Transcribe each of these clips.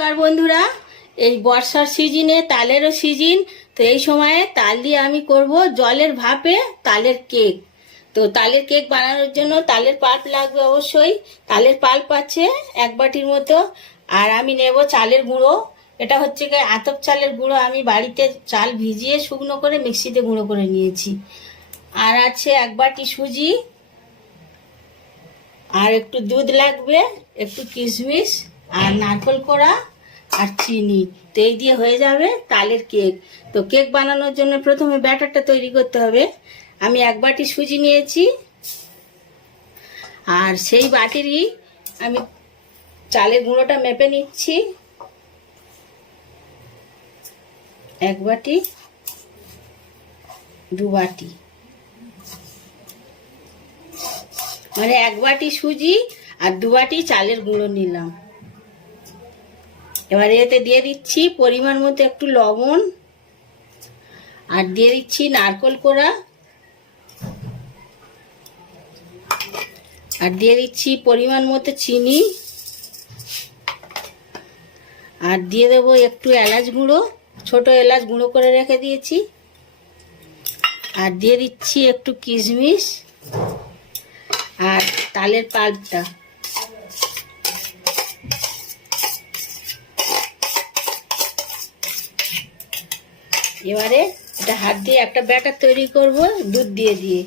নমস্কার বন্ধুরা, এই বর্ষার সিজনে তালেরও সিজন। তো এই সময়ে তাল দিয়ে আমি করব জলের ভাপে তালের কেক। তো তালের কেক বানানোর জন্য তালের পাল্প লাগবে অবশ্যই। তালের পাল্প আছে 1 বাটির মতো। আর আমি নেব চালের গুঁড়ো। এটা হচ্ছে গিয়ে আতপ চালের গুঁড়ো। আমি বাড়িতে চাল ভিজিয়ে শুকনো করে মিক্সিতে গুঁড়ো করে নিয়েছি। আর আছে 1 বাটি সুজি, আর একটু দুধ লাগবে, একটু কিশমিশ আর নারকেল কোড়া আর চিনি। তো এই দিয়ে হয়ে যাবে তালের কেক। তো কেক বানানোর জন্য প্রথমে ব্যাটারটা তৈরি করতে হবে। আমি 1 বাটি সুজি নিয়েছি, আর সেই বাটিরই আমি চালের গুঁড়োটা মেপে নিচ্ছি। 1 বাটি, 2 বাটি, মানে 1 বাটি সুজি আর 2 বাটি চালের গুঁড়ো নিলাম। এবারে এতে দিয়ে দিচ্ছি পরিমাণ মতো একটু লবণ, আর দিয়ে দিচ্ছি নারকেল কোড়া, আর দিয়ে দিচ্ছি পরিমাণ মতো চিনি, আর দিয়ে দেবো একটু এলাচ গুঁড়ো, ছোট এলাচ গুঁড়ো করে রেখে দিয়েছি, আর দিয়ে দিচ্ছি একটু কিশমিশ আর তালের পাল্পটা। এবারে এটা হাত দিয়ে একটা ব্যাটার তৈরি করব দুধ দিয়ে দিয়ে।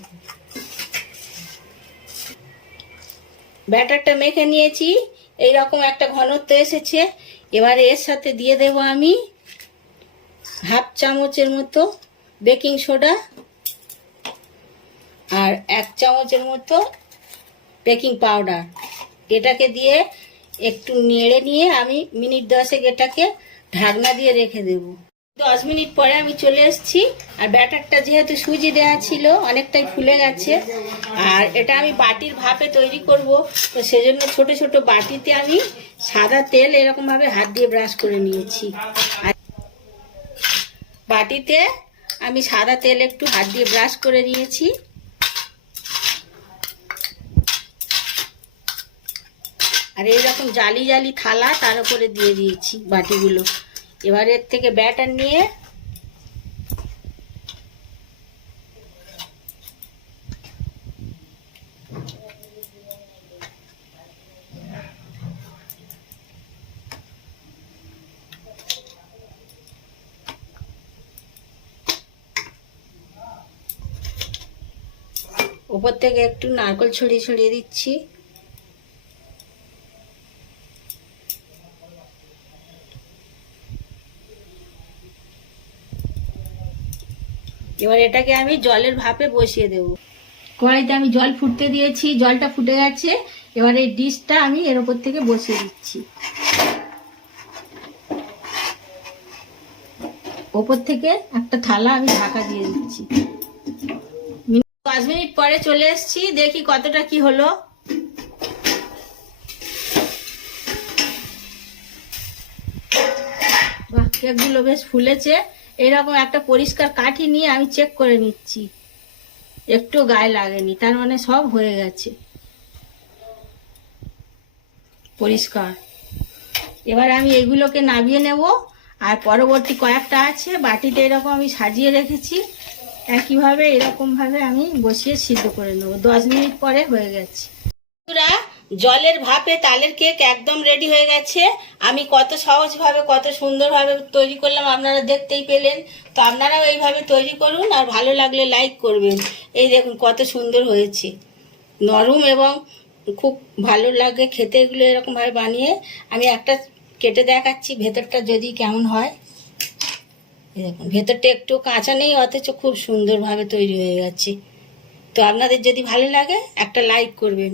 ব্যাটারটা মেখে নিয়েছি, এইরকম একটা ঘনত্ব এসেছে। এবারে এর সাথে দিয়ে দেব আমি 1/2 চামচের মতো বেকিং সোডা আর 1 চামচের মতো বেকিং পাউডার। এটাকে দিয়ে একটু নেড়ে নিয়ে আমি মিনিট 10 এটাকে ঢাকনা দিয়ে রেখে দেব। 10 মিনিট পরে আমি চলে এসেছি। আর ব্যাটারটা যেহেতু সুজি দেওয়া ছিল অনেকটাই ফুলে গেছে। আর এটা আমি বাটির ভাপে তৈরি করব, তো সেজন্য ছোট ছোট বাটিতে আমি সাদা তেল এরকম ভাবে হাত দিয়ে ব্রাশ করে নিয়েছি। আর বাটিতে আমি সাদা তেল একটু হাত দিয়ে ব্রাশ করে নিয়েছি। আর এইরকম জালি জালি থালা তার উপরে দিয়ে দিয়েছি বাটিগুলো। এবার এর থেকে ব্যাটার নিয়ে উপর থেকে একটু নারকেল ছড়িয়ে ছড়িয়ে দিচ্ছি। এবার এটাকে আমি জলের ভাপে বসিয়ে দেব। কড়াইতে আমি জল ফুটতে দিয়েছি, জলটা ফুটে গেছে। এবার এই ডিশটা আমি এর উপর থেকে বসিয়ে দিচ্ছি। ওপর থেকে একটা থালা আমি ঢাকা দিয়ে দিচ্ছি। 10 মিনিট পরে চলে এসেছি, দেখি কতটা কি হলো। বাহ, কেকগুলো বেশ ফুলেছে। এরকম একটা পরিষ্কার কাঠি নিয়ে আমি চেক করে নিচ্ছি, একটু গায়ে লাগেনি, তার মানে সব হয়ে গেছে পরিষ্কার। এবার আমি এগুলোকে নামিয়ে নেব। আর পরবর্তী কয়েকটা আছে বাটিতে এরকম আমি সাজিয়ে রেখেছি, একইভাবে এরকম ভাবে আমি বসিয়ে সিদ্ধ করে নেব। 10 মিনিট পরে হয়ে গেছে। জলের ভাপে তালের কেক একদম রেডি হয়ে গেছে। আমি কত সহজভাবে কত সুন্দরভাবে তৈরি করলাম আপনারা দেখতেই পেলেন। তো আপনারাও এইভাবে তৈরি করুন, আর ভালো লাগলে লাইক করবেন। এই দেখুন কত সুন্দর হয়েছে, নরম এবং খুব ভালো লাগে খেতে। এগুলো এরকমভাবে বানিয়ে আমি একটা কেটে দেখাচ্ছি ভেতরটা যদি কেমন হয়। দেখুন ভেতরটা একটু কাঁচা নেই, অথচ খুব সুন্দরভাবে তৈরি হয়ে গেছে। তো আপনাদের যদি ভালো লাগে একটা লাইক করবেন।